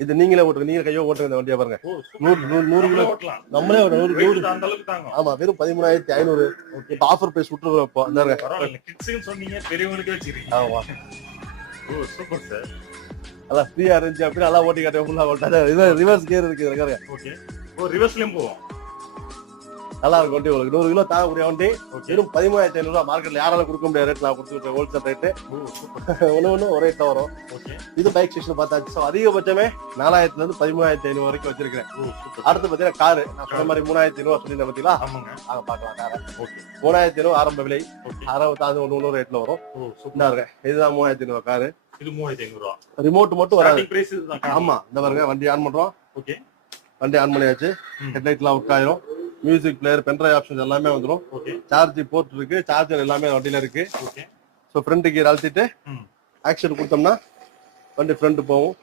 இது நீங்களே ஓட்டுங்க, நீங்க கையோ ஓட்டுங்க இந்த வண்டியை பாருங்க. ஓ, 100 சூப்பர். கிலோ ஓட்டலாம். நம்மளே ஒரு 100 வெயிட் அந்த அளவுக்கு தாங்கும். ஆமா, வெறும் 13,500. ஓகே. இப்ப ஆஃபர் பிரைஸ் விட்டுருவோம் இப்போ. இந்தாங்க. பரவாயில்ல. கிட்ஸ்ன்னு சொன்னீங்க, பெரியவங்களுக்கே வச்சிருக்கீங்க. ஆமா, ஓ, சூப்பர் சார். நல்லா ஃப்ரீயா இருந்துச்சு அப்படின்னு நல்லா ஓட்டி காட்டுவேன். ஃபுல்லா ஓட்டாத ரிவர்ஸ் கியர் இருக்கு இதுல பாருங்க. ஓகே. ஓ, ரிவர்ஸ்லயும் போவோம். நல்லா இருக்கும் வண்டி. உங்களுக்கு 100 கிலோ தாங்கக்கூடிய வண்டி. ஓகே. வெறும் 13,500 மார்க்கெட்ல யாராலும் கொடுக்க முடியாத ரேட் நான் கொடுத்துருக்கேன். Wholesale rate. Oh, super. ஒண்ணு ஒரு ரேட்ல வரும். ஓகே. இது பைக் செக்ஷன் பார்த்தாச்சு. ஸோ அதிகபட்சமே 4,000 இருந்து 13,500 வரைக்கும் வச்சிருக்கேன். Oh, super. அடுத்து பாத்தீங்கன்னா காரு. நான் சொன்ன மாதிரி 3,500 சொல்லியிருந்தேன் பாத்தீங்களா? ஆமாங்க. நாங்க பாக்கலாம் காரை. ஓகே. 3,500 ஆரம்ப விலை. ஓகே. 60 ஒண்ணு ரேட்ல வரும். ஓ, சூப்பர். இந்த பாருங்க, இதுதான் 3,500 காரு. இது 3,500 ரூபாய். ரிமோட் மட்டும் வராது. ஸ்டார்டிங் பிரைஸ் இதுதான். ஆமா, இந்த பாருங்க வண்டி ஆன் பண்றோம். ஓகே. வண்டி ஆன் பண்ணியாச்சு. ம். ஹெட்லைட்லாம் ஒர்க் ஆயிரும். மியூசிக் பிளேயர், பென்ட்ரைவ் ஆப்ஷன்ஸ் எல்லாமே வந்துடும். ஓகே. சார்ஜ் போர்ட் இருக்கு, சார்ஜர் எல்லாமே வண்டியில இருக்கு. ஓகே. ஸோ ஃப்ரண்ட் கியர் அழுத்திட்டு ம். ஆக்ஷன் கொடுத்தோம்னா வண்டி ஃப்ரண்ட் போகும்.